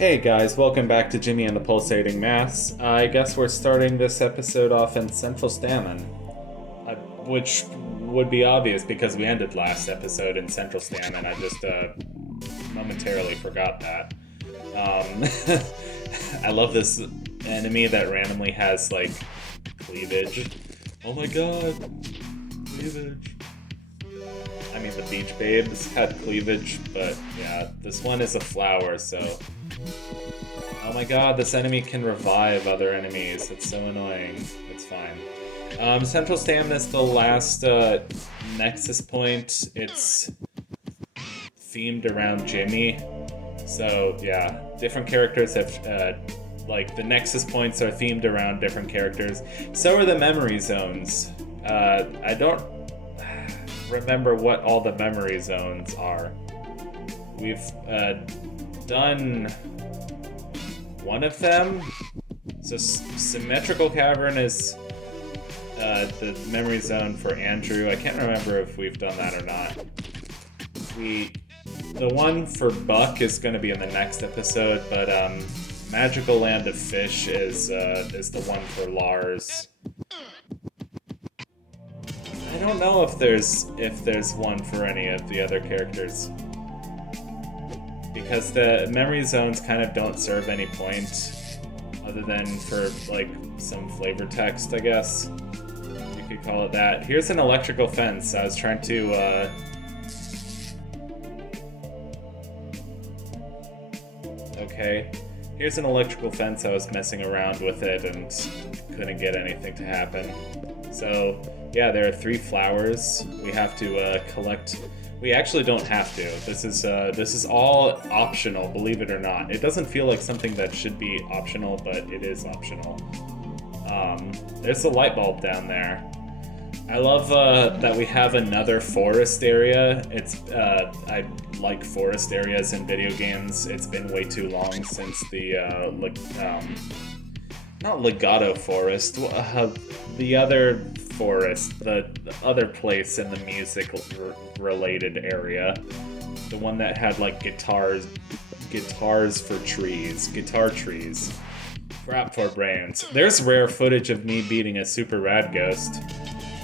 Hey guys, welcome back to Jimmy and the Pulsating Mass. I guess we're starting this episode off in Central Stamina, which would be obvious because we ended last episode in Central Stamina. I just momentarily forgot that. I love this enemy that randomly has like cleavage. Oh my god, cleavage. I mean, the Beach Babes had cleavage, but yeah, this one is a flower, so... Oh my god, this enemy can revive other enemies. It's so annoying. It's fine. Central Stamina is the last Nexus point. It's themed around Jimmy. So, yeah, different characters have... like, the Nexus points are themed around different characters. So are the memory zones. I don't remember what all the memory zones are. We've done one of them. So Symmetrical Cavern is the memory zone for Andrew. I can't remember if we've done that or not. The one for Buck is going to be in the next episode, but Magical Land of Fish is the one for Lars. I don't know if there's one for any of the other characters, because the memory zones kind of don't serve any point other than for like some flavor text, I guess you could call it that. Here's an electrical fence. I was trying to okay, here's an electrical fence. I was messing around with it and couldn't get anything to happen. So yeah, there are 3 flowers. We have to collect. We actually don't have to. This is all optional, believe it or not. It doesn't feel like something that should be optional, but it is optional. There's a light bulb down there. I love that we have another forest area. I like forest areas in video games. It's been way too long since the not Legato Forest, the other forest, the other place in the music-related area. The one that had, like, guitars for trees, guitar trees. Crap for brains. There's rare footage of me beating a super rad ghost.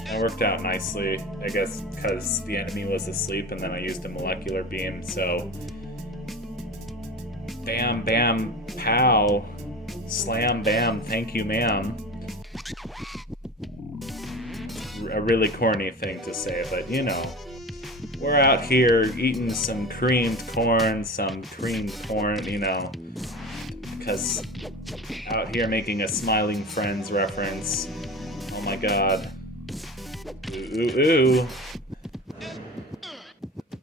That worked out nicely, I guess, because the enemy was asleep and then I used a molecular beam, so... Bam, bam, pow. Slam, bam, thank you, ma'am. A really corny thing to say, but you know. We're out here eating some creamed corn, you know. Because out here making a Smiling Friends reference. Oh my god. Ooh, ooh, ooh.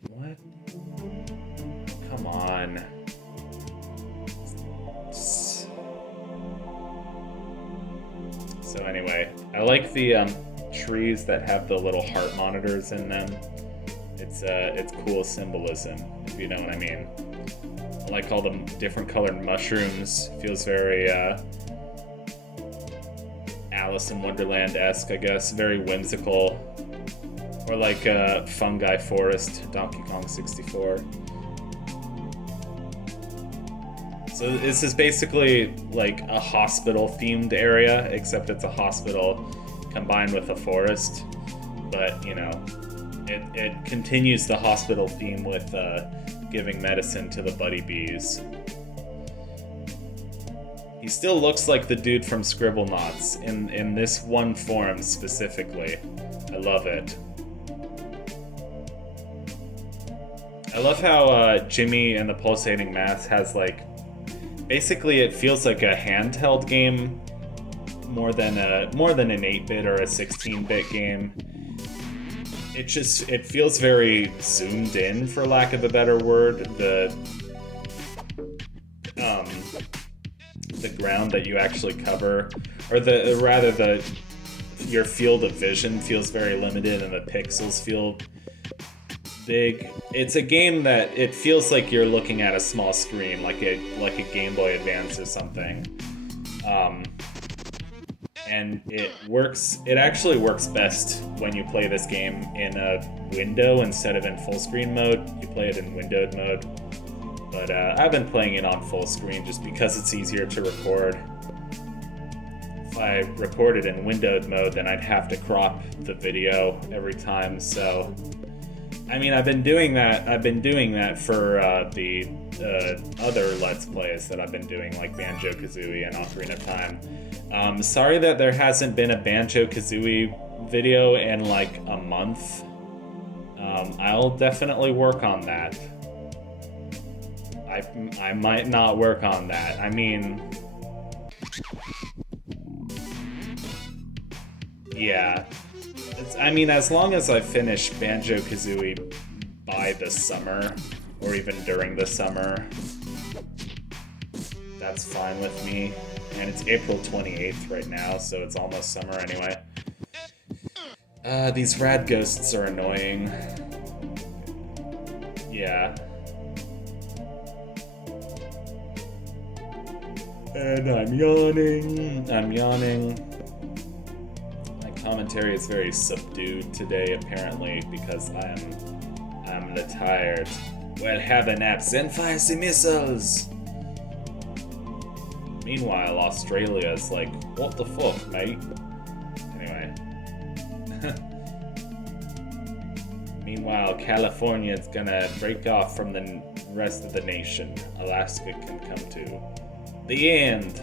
What? Come on. So anyway, I like the trees that have the little heart monitors in them. It's cool symbolism, if you know what I mean. I like all the different colored mushrooms. Feels very Alice in Wonderland-esque, I guess. Very whimsical. Or like Fungi Forest, Donkey Kong 64. So this is basically like a hospital-themed area, except it's a hospital combined with a forest. But, you know, it continues the hospital theme with giving medicine to the buddy bees. He still looks like the dude from Scribblenauts in this one form specifically. I love it. I love how Jimmy and the Pulsating Mass has like... Basically, it feels like a handheld game more than an 8-bit or a 16-bit game. It feels very zoomed in, for lack of a better word. The ground that you actually cover, or your field of vision feels very limited, and the pixels feel big. It's a game that it feels like you're looking at a small screen, like a Game Boy Advance or something. And it actually works best when you play this game in a window instead of in full screen mode. You play it in windowed mode. But I've been playing it on full screen just because it's easier to record. If I recorded in windowed mode, then I'd have to crop the video every time, so... I mean, I've been doing that for the other Let's Plays that I've been doing, like Banjo-Kazooie and Ocarina of Time. Sorry that there hasn't been a Banjo-Kazooie video in, like, a month. I'll definitely work on that. I might not work on that. I mean... Yeah. I mean, as long as I finish Banjo-Kazooie by the summer, or even during the summer, that's fine with me. And it's April 28th right now, so it's almost summer anyway. These rad ghosts are annoying. Yeah. And I'm yawning. My commentary is very subdued today, apparently, because I'm tired. Well, have a nap, then fire some missiles! Meanwhile, Australia's like, what the fuck, mate? Anyway. Meanwhile, California's gonna break off from the rest of the nation. Alaska can come too. The end!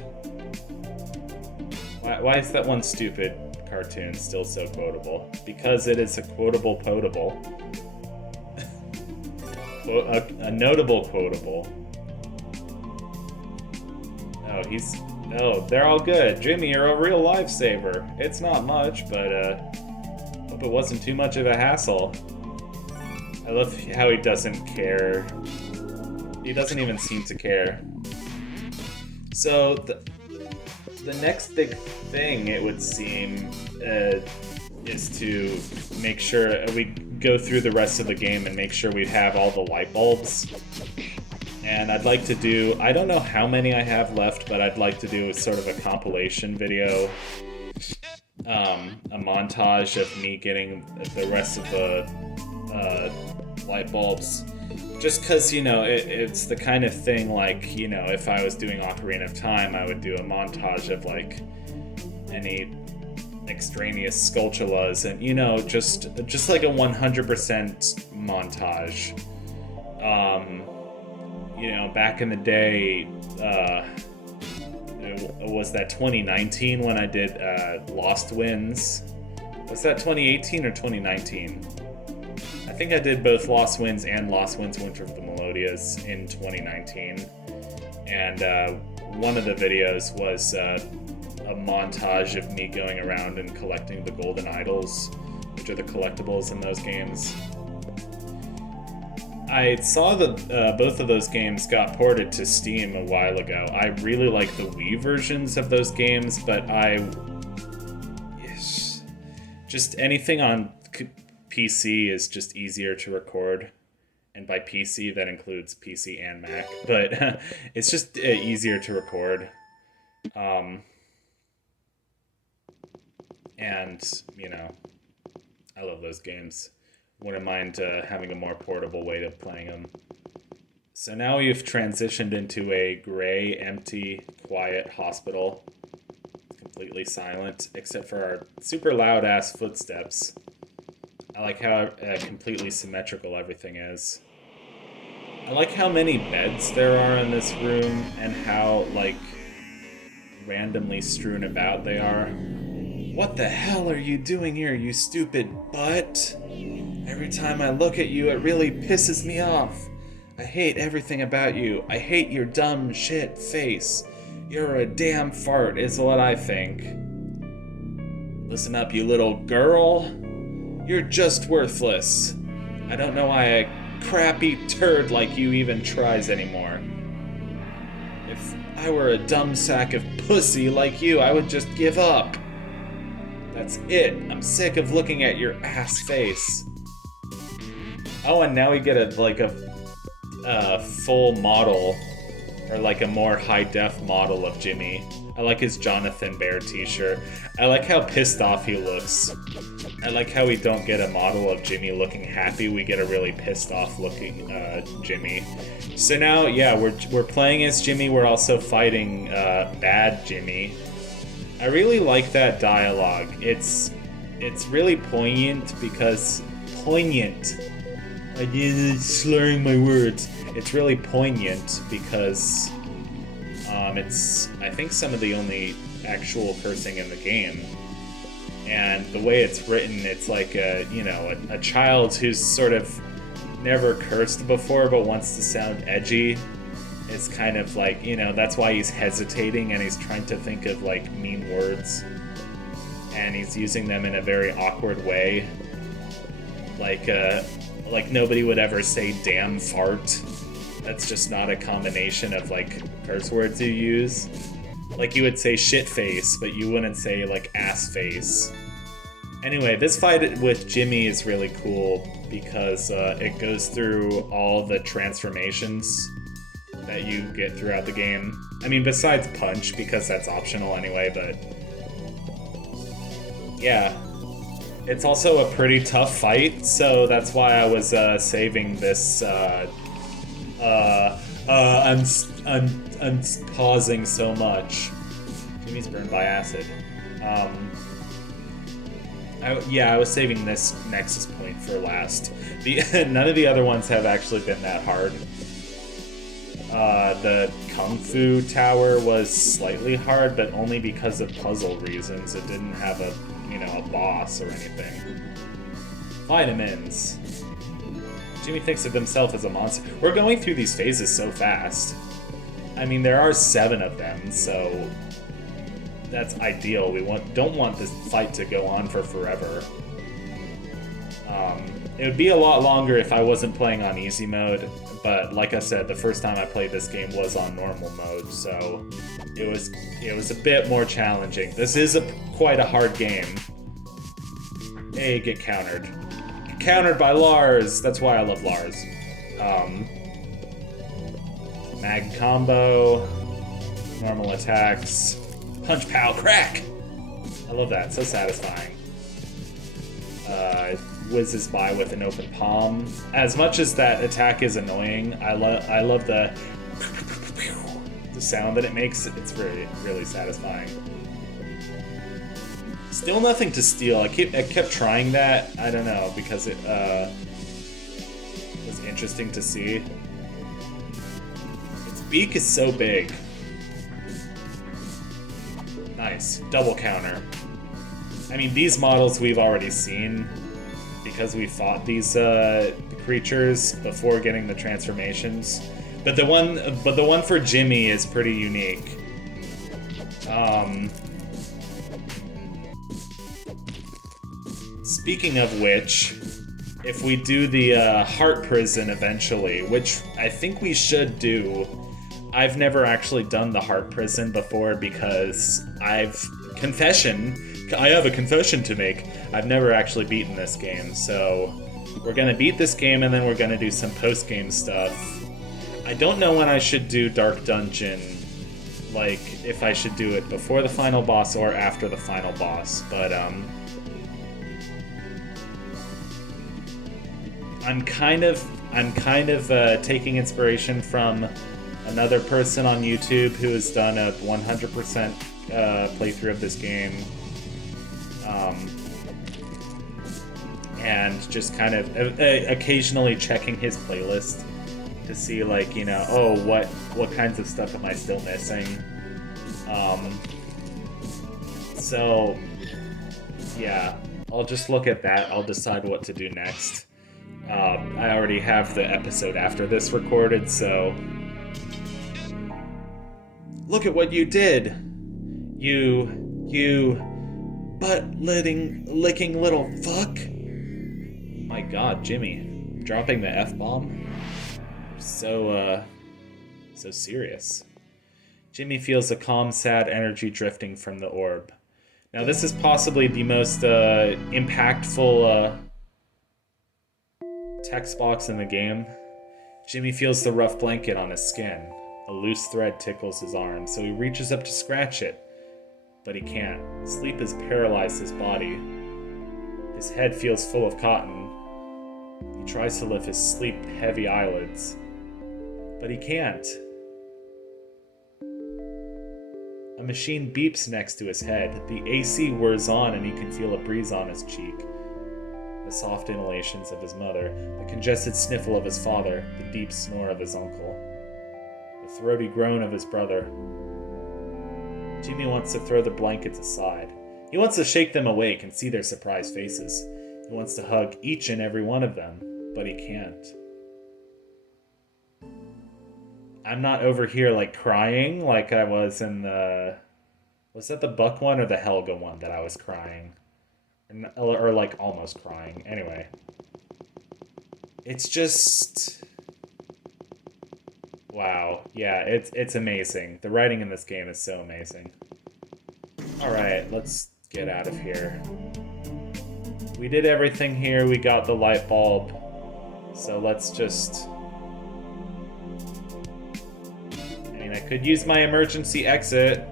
Why is that one stupid cartoon still so quotable? Because it is a quotable potable. A notable quotable. Oh, they're all good. Jimmy, you're a real lifesaver. It's not much, but hope it wasn't too much of a hassle. I love how he doesn't care. He doesn't even seem to care. So, the next big thing, it would seem, is to make sure we go through the rest of the game and make sure we have all the light bulbs. And I'd like to do, I don't know how many I have left, but I'd like to do sort of a compilation video. A montage of me getting the rest of the light bulbs. Just because, you know, it's the kind of thing, like, you know, if I was doing Ocarina of Time, I would do a montage of, like, any extraneous sculptulas, and, you know, just like a 100% montage. You know, back in the day, was that 2019 when I did Lost Winds? Was that 2018 or 2019? I think I did both Lost Winds and Lost Winds Winter of the Melodias in 2019. And one of the videos was a montage of me going around and collecting the golden idols, which are the collectibles in those games. I saw that both of those games got ported to Steam a while ago. I really like the Wii versions of those games, but just anything on PC is just easier to record. And by PC, that includes PC and Mac. But it's just easier to record. And, you know, I love those games. Wouldn't mind having a more portable way of playing them. So now we've transitioned into a gray, empty, quiet hospital. Completely silent, except for our super loud-ass footsteps. I like how completely symmetrical everything is. I like how many beds there are in this room, and how, like, randomly strewn about they are. What the hell are you doing here, you stupid butt? Every time I look at you, it really pisses me off. I hate everything about you. I hate your dumb shit face. You're a damn fart, is what I think. Listen up, you little girl. You're just worthless. I don't know why a crappy turd like you even tries anymore. If I were a dumb sack of pussy like you, I would just give up. That's it. I'm sick of looking at your ass face. Oh, and now we get a full model or like a more high-def model of Jimmy. I like his Jonathan Bear t-shirt. I like how pissed off he looks. I like how we don't get a model of Jimmy looking happy, we get a really pissed off looking Jimmy. So now, yeah, we're playing as Jimmy, we're also fighting bad Jimmy. I really like that dialogue. It's really poignant because... Poignant. I did slurring my words. It's really poignant because it's, I think, some of the only actual cursing in the game. And the way it's written, it's like a child who's sort of never cursed before but wants to sound edgy. It's kind of like, that's why he's hesitating and he's trying to think of like mean words. And he's using them in a very awkward way. Like nobody would ever say damn fart. That's just not a combination of like curse words you use. Like you would say shit face, but you wouldn't say like ass face. Anyway, this fight with Jimmy is really cool because it goes through all the transformations that you get throughout the game. I mean, besides punch, because that's optional anyway, but yeah. It's also a pretty tough fight, so that's why I was saving this. I'm pausing so much. Jimmy's burned by acid. I was saving this Nexus point for last. None of the other ones have actually been that hard. The Kung Fu Tower was slightly hard, but only because of puzzle reasons. It didn't have a boss or anything. Vitamins. Jimmy thinks of himself as a monster. We're going through these phases so fast. I mean, there are 7 of them, so that's ideal. We don't want this fight to go on for forever. It would be a lot longer if I wasn't playing on easy mode, but like I said, the first time I played this game was on normal mode, so it was a bit more challenging. This is quite a hard game. Hey, get countered. Get countered by Lars! That's why I love Lars. Mag combo, normal attacks, punch, pow, crack! I love that, so satisfying. Whizzes by with an open palm. As much as that attack is annoying, I love the sound that it makes. It's really satisfying. Still nothing to steal. I kept trying that. I don't know, because it was interesting to see. Its beak is so big. Nice. Double counter. I mean, these models we've already seen because we fought these creatures before getting the transformations. But the one for Jimmy is pretty unique. Speaking of which, if we do the heart prison eventually, which I think we should do, I've never actually done the heart prison before because I have a confession to make. I've never actually beaten this game, so we're gonna beat this game and then we're gonna do some post-game stuff. I don't know when I should do Dark Dungeon, like if I should do it before the final boss or after the final boss, but I'm kind of taking inspiration from another person on YouTube who has done a 100% playthrough of this game. And just kind of occasionally checking his playlist to see, like, oh, what kinds of stuff am I still missing? So, yeah, I'll just look at that. I'll decide what to do next. I already have the episode after this recorded, so... Look at what you did! You butt-licking little fuck! My god, Jimmy. Dropping the F-bomb? So serious. Jimmy feels a calm, sad energy drifting from the orb. Now this is possibly the most impactful text box in the game. Jimmy feels the rough blanket on his skin. A loose thread tickles his arm, so he reaches up to scratch it. But he can't. Sleep has paralyzed his body. His head feels full of cotton. He tries to lift his sleep-heavy eyelids, but he can't. A machine beeps next to his head. The AC whirs on and he can feel a breeze on his cheek. The soft inhalations of his mother, the congested sniffle of his father, the deep snore of his uncle, the throaty groan of his brother. Jimmy wants to throw the blankets aside. He wants to shake them awake and see their surprised faces. He wants to hug each and every one of them, but he can't. I'm not over here like crying like I was in the... Was that the Buck one or the Helga one that I was crying? Or like almost crying. Anyway. It's just... Wow. Yeah, it's amazing. The writing in this game is so amazing. Alright, let's get out of here. We did everything here. We got the light bulb. So let's just... I mean, I could use my emergency exit.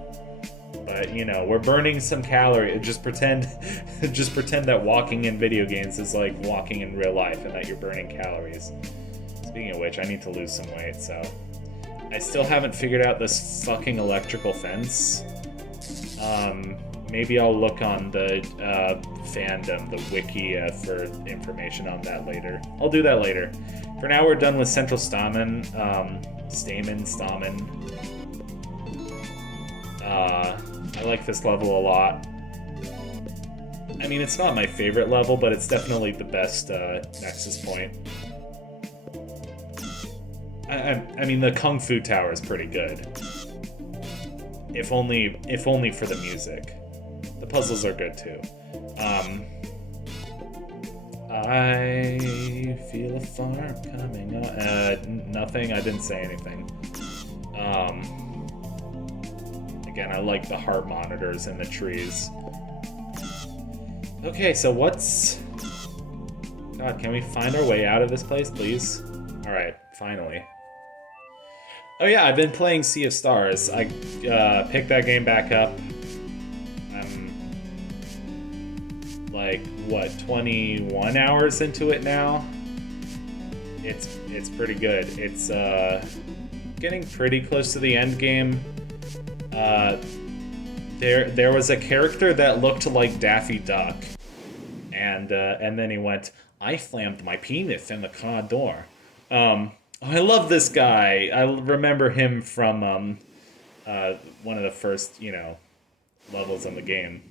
But, you know, we're burning some calories. Just pretend that walking in video games is like walking in real life and that you're burning calories. Speaking of which, I need to lose some weight, so... I still haven't figured out this fucking electrical fence. Maybe I'll look on the fandom, the wiki, for information on that later. I'll do that later. For now, we're done with Central Stamen. Stamen. I like this level a lot. I mean, it's not my favorite level, but it's definitely the best Nexus point. I mean, the Kung Fu Tower is pretty good. If only for the music. The puzzles are good too. I feel a farm coming on. Nothing. I didn't say anything. Again, I like the heart monitors in the trees. Okay, so what's... God, can we find our way out of this place, please? Alright, finally. Oh yeah, I've been playing Sea of Stars. I picked that game back up. I'm like, what, 21 hours into it now? It's pretty good. It's getting pretty close to the end game. There was a character that looked like Daffy Duck, and then he went, "I slammed my penis in the car door." I love this guy. I remember him from one of the first, levels in the game.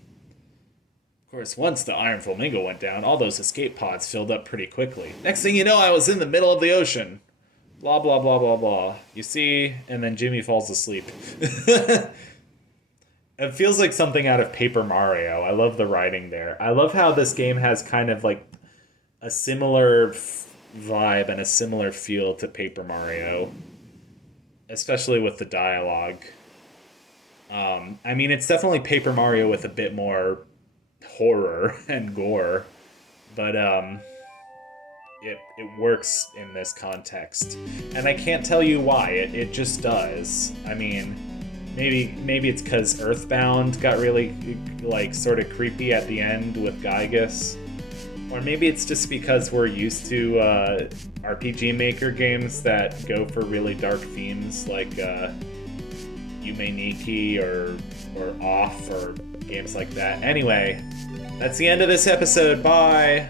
Of course, once the Iron Flamingo went down, all those escape pods filled up pretty quickly. Next thing you know, I was in the middle of the ocean. Blah, blah, blah, blah, blah. You see? And then Jimmy falls asleep. It feels like something out of Paper Mario. I love the writing there. I love how this game has kind of like a similar vibe and a similar feel to Paper Mario, especially with the dialogue. I mean, it's definitely Paper Mario with a bit more horror and gore, but it works in this context, and I can't tell you why. It just does. I mean, maybe it's because Earthbound got really like sort of creepy at the end with Gygus. Or maybe it's just because we're used to RPG Maker games that go for really dark themes, like Yume Nikki or Off or games like that. Anyway, that's the end of this episode. Bye!